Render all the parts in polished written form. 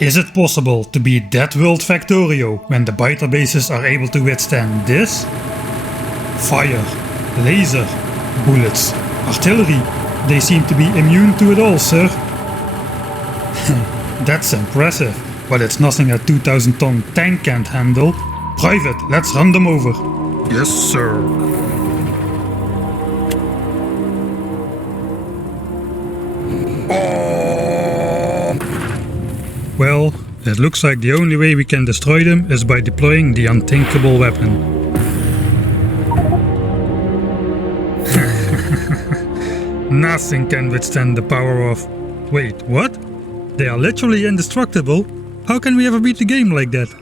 Is it possible to beat DEATHWORLD Factorio when the biter bases are able to withstand this? Fire, laser, bullets, artillery, they seem to be immune to it all, sir. That's impressive, but it's nothing a 2000-ton tank can't handle. Private, let's run them over. Yes, sir. Well, it looks like the only way we can destroy them is by deploying the unthinkable weapon. Nothing can withstand the power of... Wait, what? They are literally indestructible? How can we ever beat the game like that?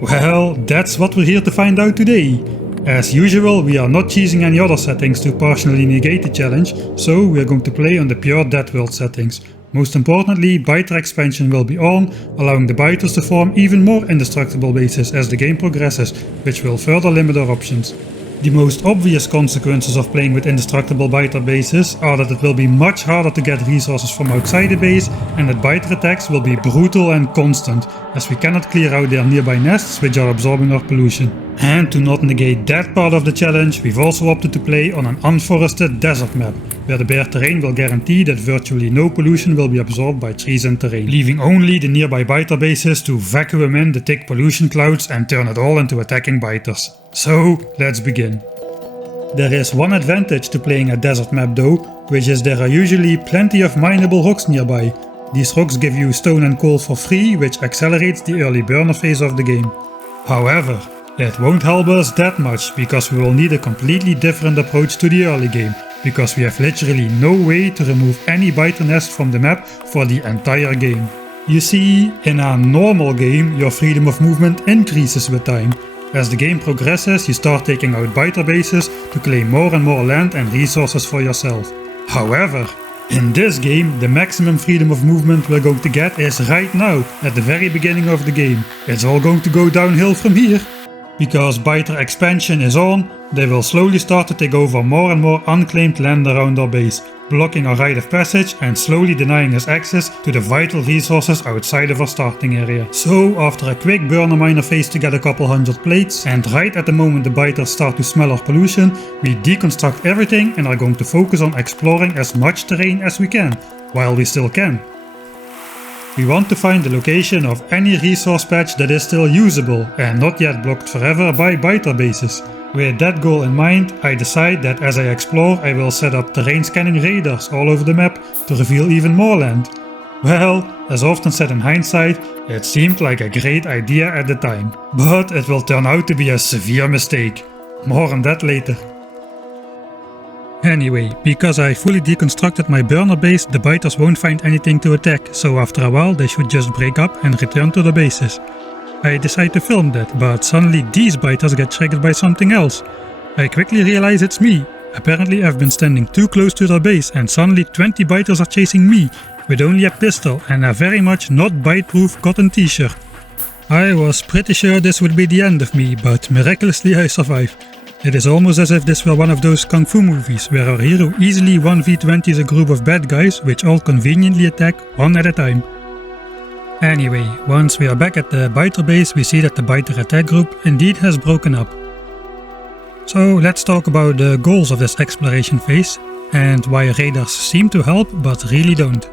Well, that's what we're here to find out today. As usual, we are not choosing any other settings to partially negate the challenge, so we are going to play on the Pure DeathWorld settings. Most importantly, biter expansion will be on, allowing the biters to form even more indestructible bases as the game progresses, which will further limit our options. The most obvious consequences of playing with indestructible biter bases are that it will be much harder to get resources from outside the base, and that biter attacks will be brutal and constant, as we cannot clear out their nearby nests which are absorbing our pollution. And to not negate that part of the challenge, we've also opted to play on an unforested desert map, where the bare terrain will guarantee that virtually no pollution will be absorbed by trees and terrain, leaving only the nearby biter bases to vacuum in the thick pollution clouds and turn it all into attacking biters. So, let's begin. There is one advantage to playing a desert map though, which is there are usually plenty of mineable rocks nearby. These rocks give you stone and coal for free, which accelerates the early burner phase of the game. However, it won't help us that much, because we will need a completely different approach to the early game, because we have literally no way to remove any biter nest from the map for the entire game. You see, in a normal game, your freedom of movement increases with time. As the game progresses, you start taking out biter bases to claim more and more land and resources for yourself. However, in this game, the maximum freedom of movement we're going to get is right now, at the very beginning of the game. It's all going to go downhill from here. Because biter expansion is on, they will slowly start to take over more and more unclaimed land around our base, blocking our rite of passage and slowly denying us access to the vital resources outside of our starting area. So after a quick burner miner phase to get a couple hundred plates, and right at the moment the biters start to smell our pollution, we deconstruct everything and are going to focus on exploring as much terrain as we can, while we still can. We want to find the location of any resource patch that is still usable and not yet blocked forever by biter bases. With that goal in mind, I decide that as I explore I will set up terrain scanning radars all over the map to reveal even more land. Well, as often said in hindsight, it seemed like a great idea at the time, but it will turn out to be a severe mistake. More on that later. Anyway, because I fully deconstructed my burner base, the biters won't find anything to attack, so after a while they should just break up and return to the bases. I decide to film that, but suddenly these biters get triggered by something else. I quickly realize it's me. Apparently I've been standing too close to their base and suddenly 20 biters are chasing me, with only a pistol and a very much not bite-proof cotton t-shirt. I was pretty sure this would be the end of me, but miraculously I survive. It is almost as if this were one of those kung fu movies, where our hero easily 1v20s a group of bad guys which all conveniently attack one at a time. Anyway, once we are back at the biter base, we see that the biter attack group indeed has broken up. So let's talk about the goals of this exploration phase, and why radars seem to help but really don't.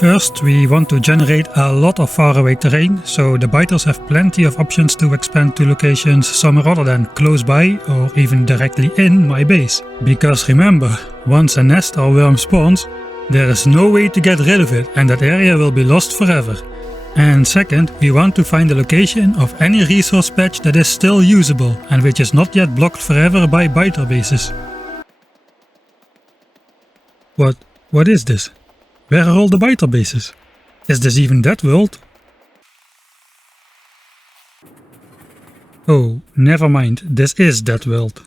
First, we want to generate a lot of faraway terrain, so the biters have plenty of options to expand to locations somewhere other than close by or even directly in my base. Because remember, once a nest or worm spawns, there is no way to get rid of it and that area will be lost forever. And second, we want to find the location of any resource patch that is still usable and which is not yet blocked forever by biter bases. What is this? Where are all the biter bases? Is this even DeathWorld? Oh, never mind, this is DeathWorld.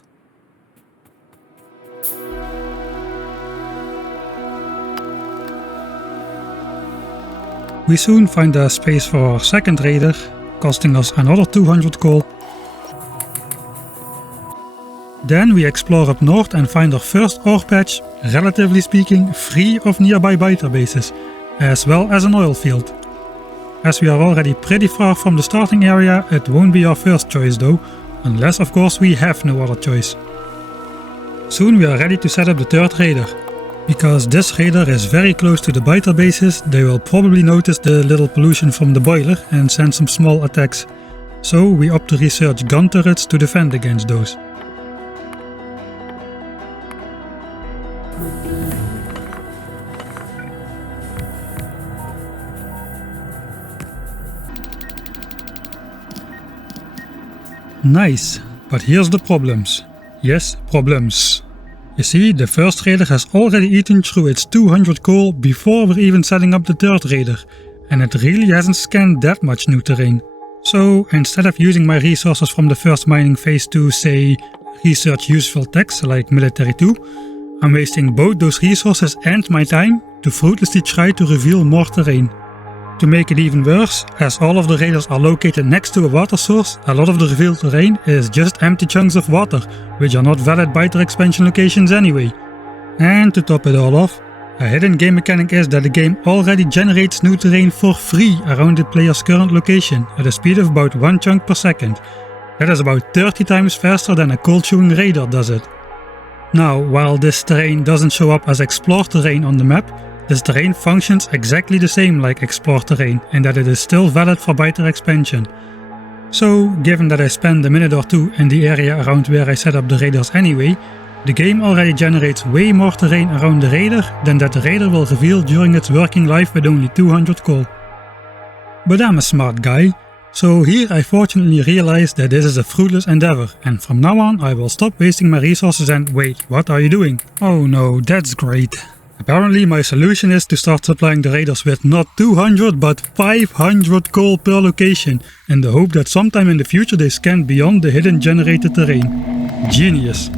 We soon find a space for our second raider, costing us another 200 coal. Then we explore up north and find our first ore patch, relatively speaking, free of nearby biter bases, as well as an oil field. As we are already pretty far from the starting area, it won't be our first choice though, unless of course we have no other choice. Soon we are ready to set up the third raider. Because this raider is very close to the biter bases, they will probably notice the little pollution from the boiler and send some small attacks. So we opt to research gun turrets to defend against those. Nice, but here's the problems. Yes, problems. You see, the first raider has already eaten through its 200 coal before we're even setting up the third raider, and it really hasn't scanned that much new terrain. So instead of using my resources from the first mining phase to, say, research useful techs like military 2, I'm wasting both those resources and my time to fruitlessly try to reveal more terrain. To make it even worse, as all of the raiders are located next to a water source, a lot of the revealed terrain is just empty chunks of water, which are not valid biter expansion locations anyway. And to top it all off, a hidden game mechanic is that the game already generates new terrain for free around the player's current location at a speed of about 1 chunk per second. That is about 30 times faster than a coal chewing raider does it. Now, while this terrain doesn't show up as explore terrain on the map, this terrain functions exactly the same like explore terrain, in that it is still valid for biter expansion. So, given that I spend a minute or two in the area around where I set up the raiders anyway, the game already generates way more terrain around the raider than that the raider will reveal during its working life with only 200 coal. But I'm a smart guy, so here I fortunately realized that this is a fruitless endeavor, and from now on I will stop wasting my resources and wait, what are you doing? Oh no, that's great. Apparently my solution is to start supplying the raiders with not 200 but 500 coal per location, in the hope that sometime in the future they scan beyond the hidden generated terrain. Genius.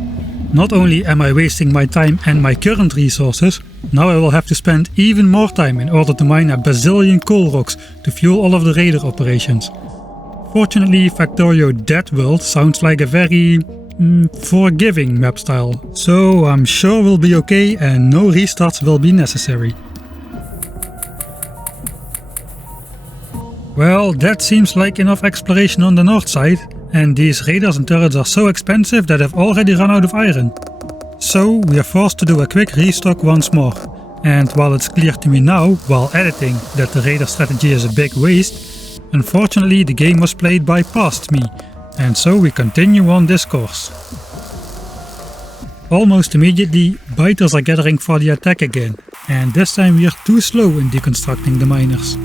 Not only am I wasting my time and my current resources, now I will have to spend even more time in order to mine a bazillion coal rocks to fuel all of the raider operations. Fortunately, Factorio DeathWorld sounds like a very forgiving map style, so I'm sure we'll be okay and no restarts will be necessary. Well, that seems like enough exploration on the north side, and these raiders and turrets are so expensive that I've already run out of iron. So we are forced to do a quick restock once more, and while it's clear to me now, while editing, that the raider strategy is a big waste, unfortunately the game was played by past me, and so we continue on this course. Almost immediately, biters are gathering for the attack again, and this time we are too slow in deconstructing the miners.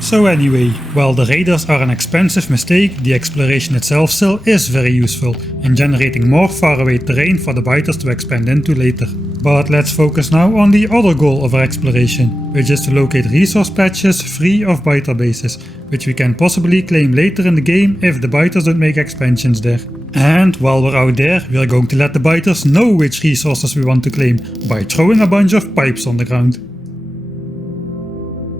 So anyway, while the raiders are an expensive mistake, the exploration itself still is very useful in generating more faraway terrain for the biters to expand into later. But let's focus now on the other goal of our exploration, which is to locate resource patches free of biter bases, which we can possibly claim later in the game if the biters don't make expansions there. And while we're out there, we're going to let the biters know which resources we want to claim by throwing a bunch of pipes on the ground.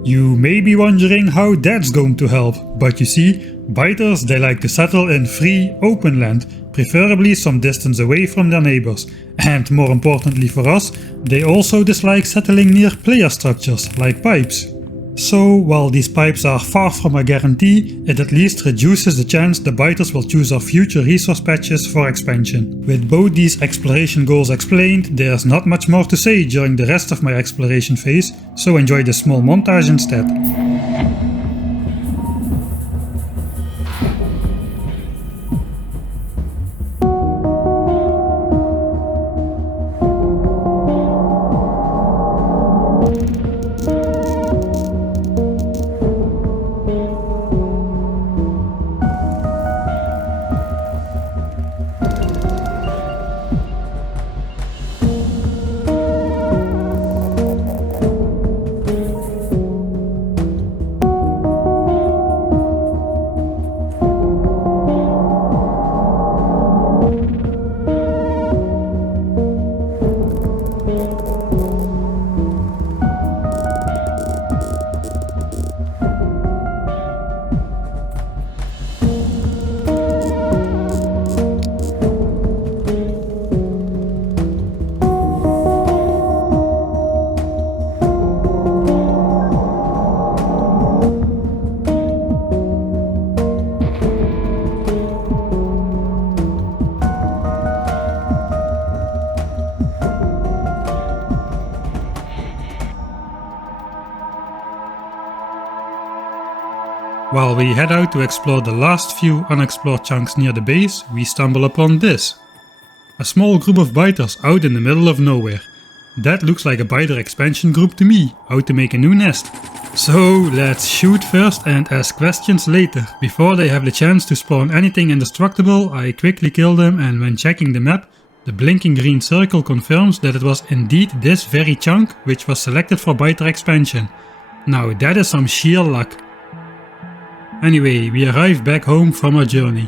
You may be wondering how that's going to help, but you see, biters they like to settle in free, open land, preferably some distance away from their neighbors, and more importantly for us, they also dislike settling near player structures like pipes. So while these pipes are far from a guarantee, it at least reduces the chance the biters will choose our future resource patches for expansion. With both these exploration goals explained, there's not much more to say during the rest of my exploration phase, so enjoy this small montage instead. While we head out to explore the last few unexplored chunks near the base, we stumble upon this. A small group of biters out in the middle of nowhere. That looks like a biter expansion group to me, how to make a new nest. So let's shoot first and ask questions later. Before they have the chance to spawn anything indestructible, I quickly kill them, and when checking the map, the blinking green circle confirms that it was indeed this very chunk which was selected for biter expansion. Now that is some sheer luck. Anyway, we arrive back home from our journey.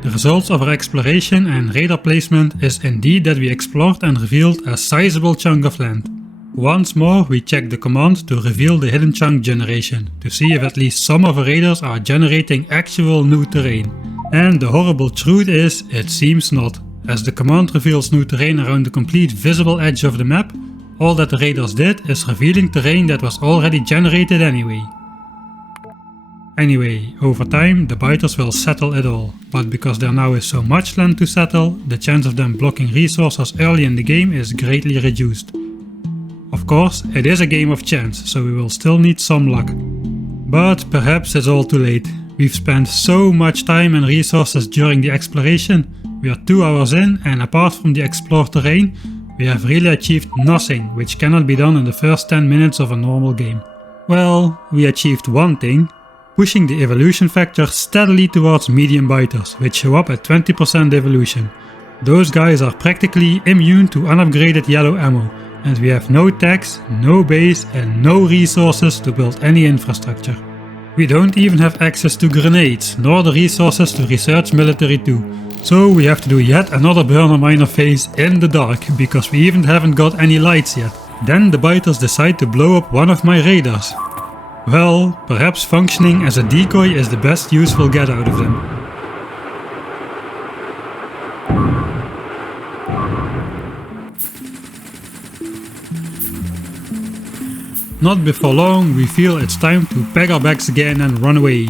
The results of our exploration and radar placement is indeed that we explored and revealed a sizable chunk of land. Once more we check the command to reveal the hidden chunk generation, to see if at least some of our radars are generating actual new terrain. And the horrible truth is, it seems not. As the command reveals new terrain around the complete visible edge of the map, all that the radars did is revealing terrain that was already generated anyway. Anyway, over time the biters will settle it all, but because there now is so much land to settle, the chance of them blocking resources early in the game is greatly reduced. Of course, it is a game of chance, so we will still need some luck. But perhaps it's all too late. We've spent so much time and resources during the exploration, we are 2 hours in, and apart from the explored terrain, we have really achieved nothing, which cannot be done in the first 10 minutes of a normal game. Well, we achieved one thing. Pushing the evolution factor steadily towards medium biters, which show up at 20% evolution. Those guys are practically immune to unupgraded yellow ammo, and we have no techs, no base and no resources to build any infrastructure. We don't even have access to grenades, nor the resources to research military too. So we have to do yet another burner miner phase in the dark, because we even haven't got any lights yet. Then the biters decide to blow up one of my radars. Well, perhaps functioning as a decoy is the best use we'll get out of them. Not before long we feel it's time to pack our bags again and run away.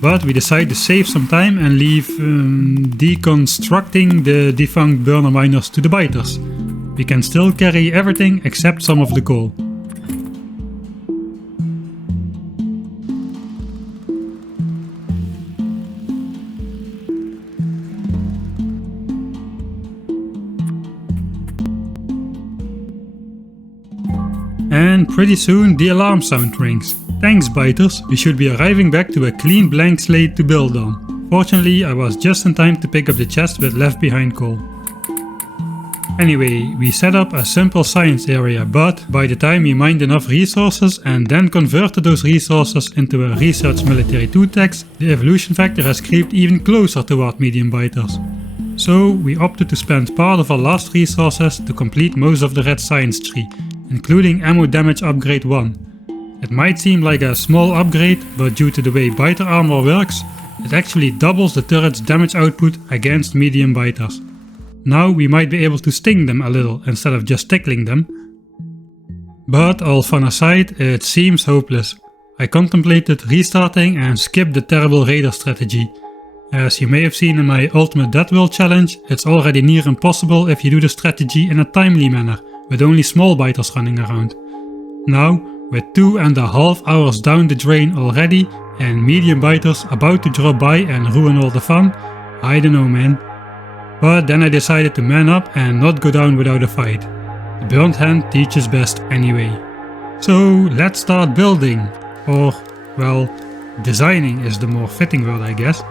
But we decide to save some time and leave deconstructing the defunct burner miners to the biters. We can still carry everything except some of the coal. And pretty soon the alarm sound rings. Thanks biters, we should be arriving back to a clean blank slate to build on. Fortunately, I was just in time to pick up the chest with left behind coal. Anyway, we set up a simple science area, but by the time we mined enough resources and then converted those resources into a research military 2 techs, the evolution factor has creeped even closer toward medium biters. So we opted to spend part of our last resources to complete most of the red science tree, including ammo damage upgrade 1. It might seem like a small upgrade, but due to the way biter armor works, it actually doubles the turret's damage output against medium biters. Now we might be able to sting them a little instead of just tickling them. But all fun aside, it seems hopeless. I contemplated restarting and skipped the terrible raider strategy. As you may have seen in my Ultimate DeathWorld challenge, it's already near impossible if you do the strategy in a timely manner, with only small biters running around. Now, with 2.5 hours down the drain already and medium biters about to drop by and ruin all the fun, I don't know man. But then I decided to man up and not go down without a fight. The burnt hand teaches best anyway. So let's start building, or well, designing is the more fitting word I guess.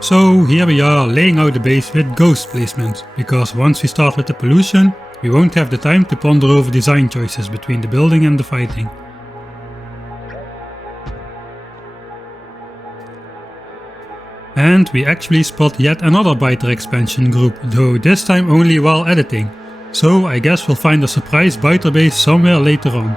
So here we are laying out the base with ghost placement, because once we start with the pollution, we won't have the time to ponder over design choices between the building and the fighting. And we actually spot yet another biter expansion group, though this time only while editing. So I guess we'll find a surprise biter base somewhere later on.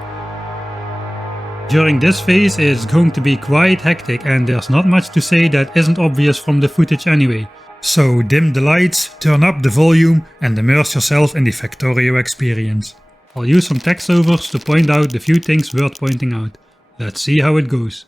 During this phase it's going to be quite hectic, and there's not much to say that isn't obvious from the footage anyway. So dim the lights, turn up the volume and immerse yourself in the Factorio experience. I'll use some text overs to point out the few things worth pointing out. Let's see how it goes.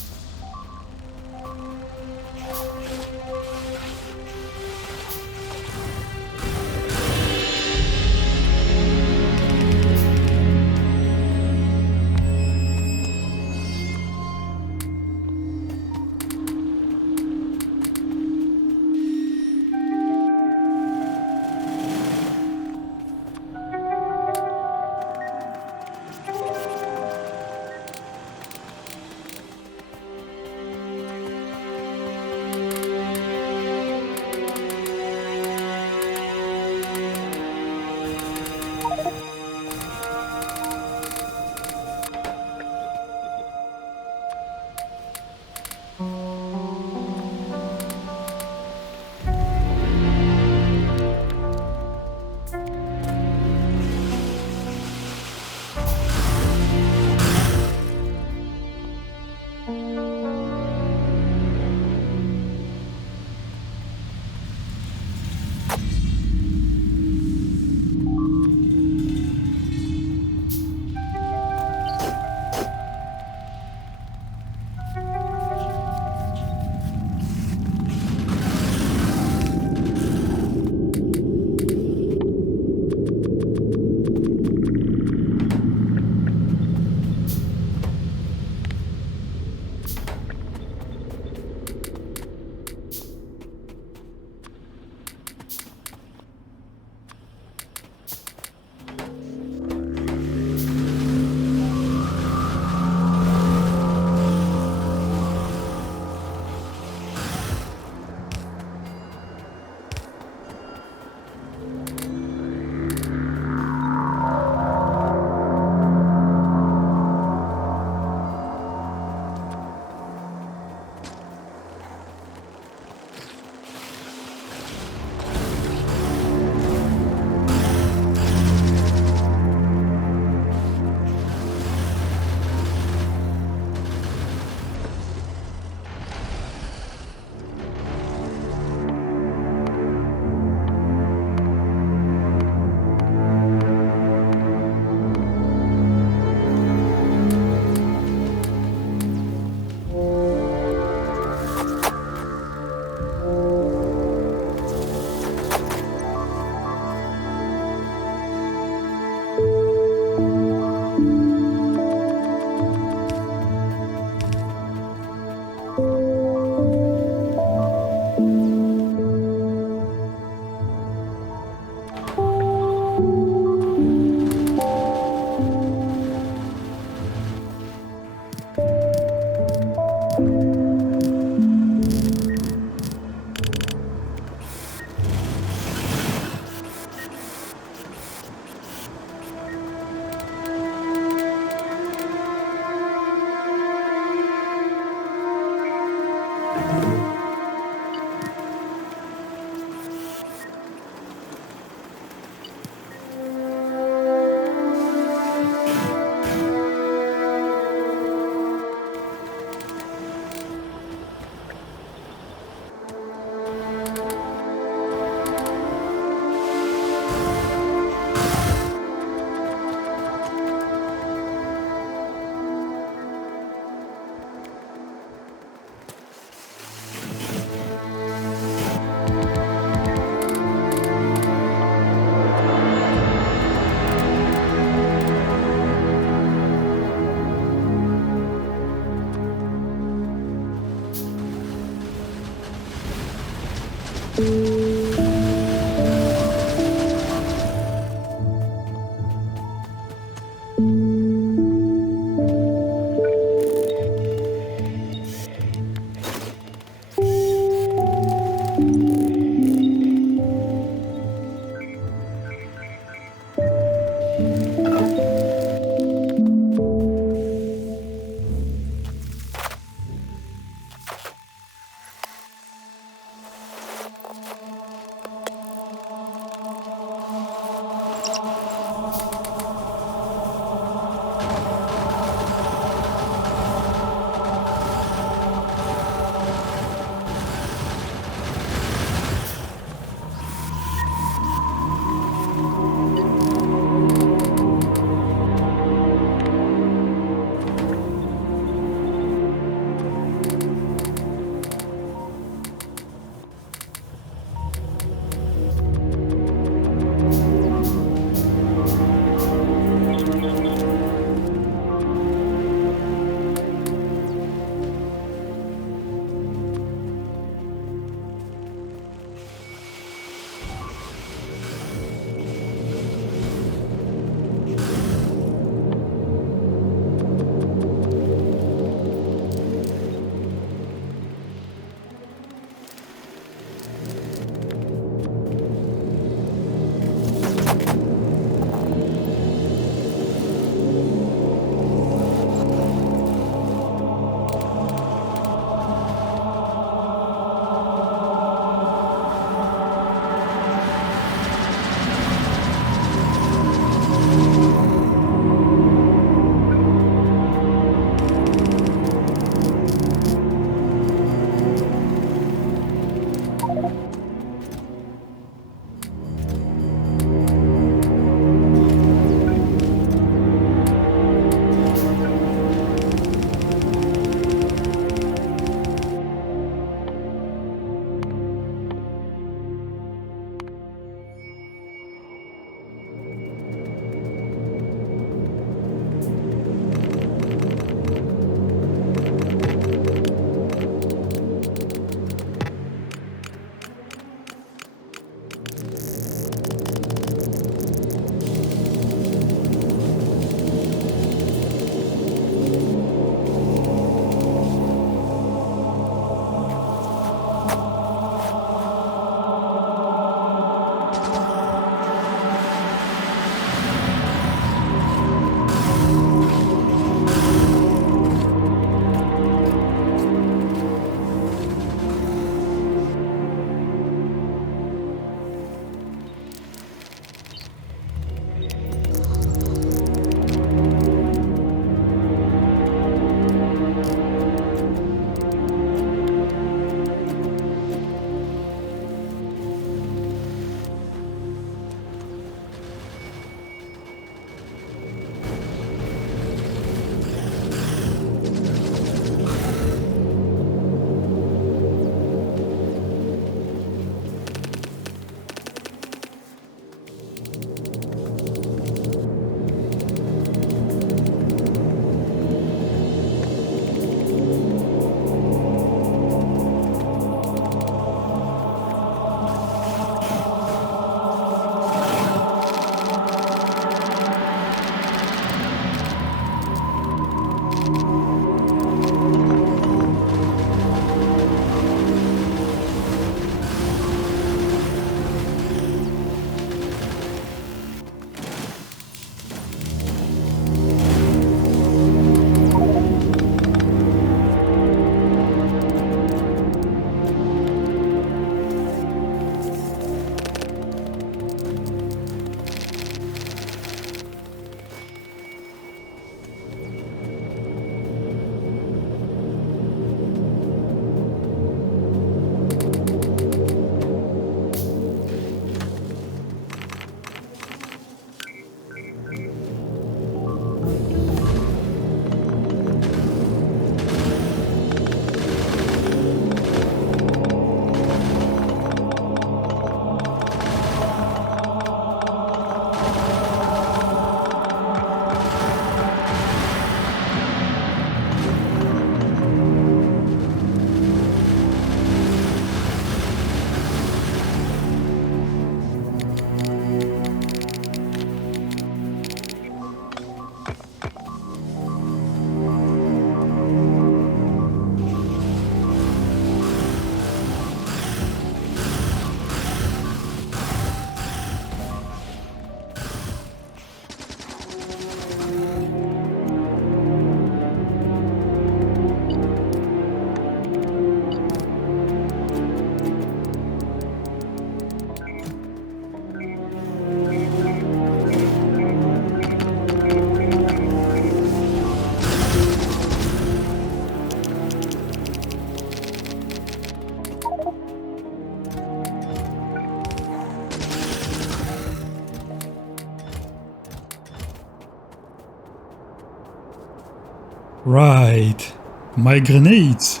Right, my grenades.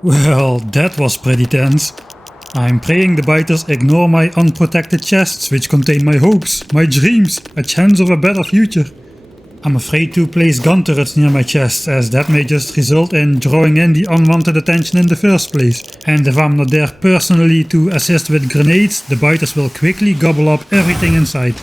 Well, that was pretty tense. I'm praying the biters ignore my unprotected chests, which contain my hopes, my dreams, a chance of a better future. I'm afraid to place gun turrets near my chests, as that may just result in drawing in the unwanted attention in the first place. And if I'm not there personally to assist with grenades, the biters will quickly gobble up everything inside.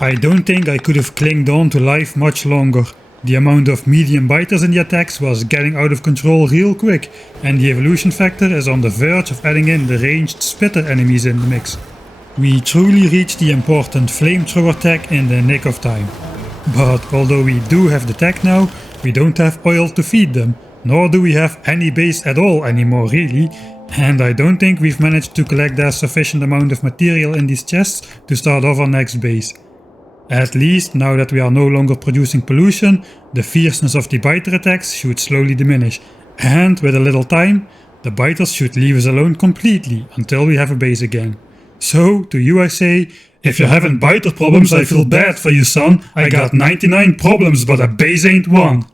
I don't think I could have clinged on to life much longer. The amount of medium biters in the attacks was getting out of control real quick, and the evolution factor is on the verge of adding in the ranged spitter enemies in the mix. We truly reached the important flamethrower tech in the nick of time. But although we do have the tech now, we don't have oil to feed them, nor do we have any base at all anymore really, and I don't think we've managed to collect a sufficient amount of material in these chests to start off our next base. At least, now that we are no longer producing pollution, the fierceness of the biter attacks should slowly diminish, and with a little time, the biters should leave us alone completely until we have a base again. So, to you I say, if you're having biter problems I feel bad for you son, I got 99 problems but a base ain't one.